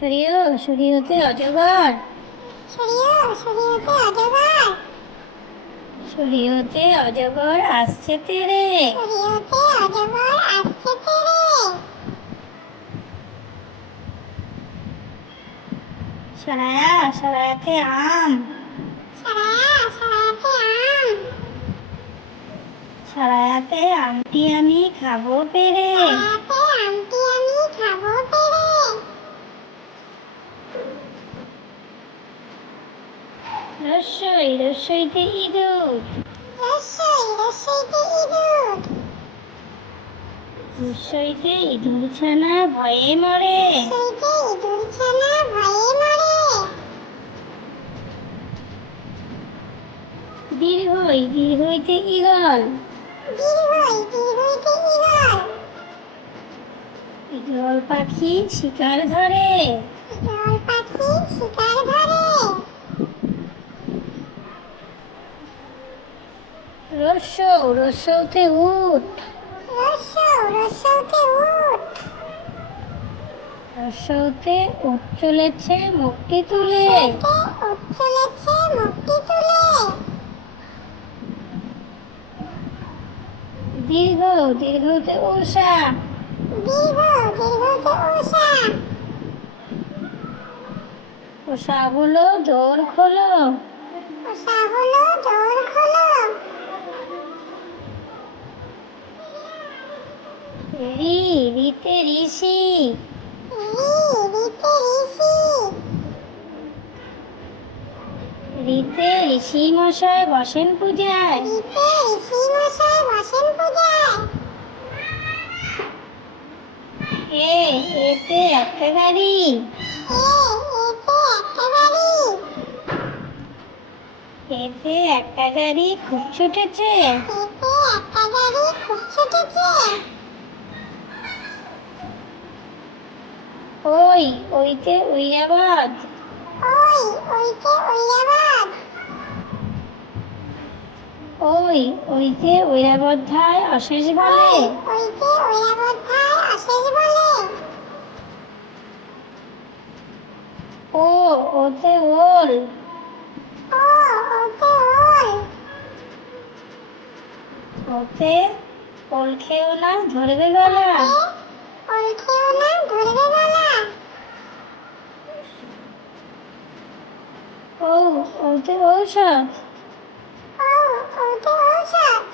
সরিয়ে সরিয়েতে অজগর, সরিয়েতে অজগর, সরিয়েতে অজগর আসছে তেরে। সরিয়েতে অজগর আসছে তেরে। সরায়া সরায়াতে আম, সারায়াতে আম, সরায়াতে আমটি আমি খাবো পেরে। সারায়াতে আমটি আমি খাবো পেরে। রসইতে ইঁদুর, রসইতে ইঁদুর, রসইতে ইঁদুর ছানা ভয়ে মরে। রসইতে ইঁদুর ছানা ভয়ে মরে। দীর্ঘইতে ঈগল, দীর্ঘইতে ঈগল, ঈগল পাখি শিকার ধরে। ঈগল পাখি শিকার ধরে। রসৌতে উট, রসৌতে উট, রসৌতে উট চলেছে মুক্তি তুলে। রসৌতে উট চলেছে মুক্তি তুলে। দীর্ঘতে উষা, দীর্ঘতে উষা, উষা বলো দোর খোলো। উষা হলো দোর খোলো। রিতে ঋষি, রিতে ঋষি, ঋতে ঋষি মশাই বসেন পূজায়। রিতে ঋষি মশাই বসেন পূজায়। এতে একটা গাড়ি, এতে একটা গাড়ি খুব ছুটেছে। এতে একটা গাড়ি খুব ছুটেছে। ওইতে ঐরাবত, ওইতে ঐরাবত, ওইতে ঐরাবতায় অশেষ বলে। ওইতে ঐরাবতায় অশেষ বলে। ওতে ওল, ওতে ওল, ওতে ওল খেও না ধরবে গলা। ওল খেও না ধরবে গলা। ওতে ঔষধ, ওতে ঔষধ,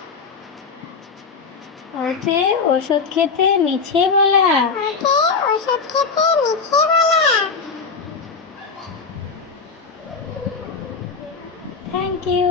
ওতে ওষুধ খেতে মিছে বলা। ওতে ওষুধ খেতে মিছে বলা। Thank you.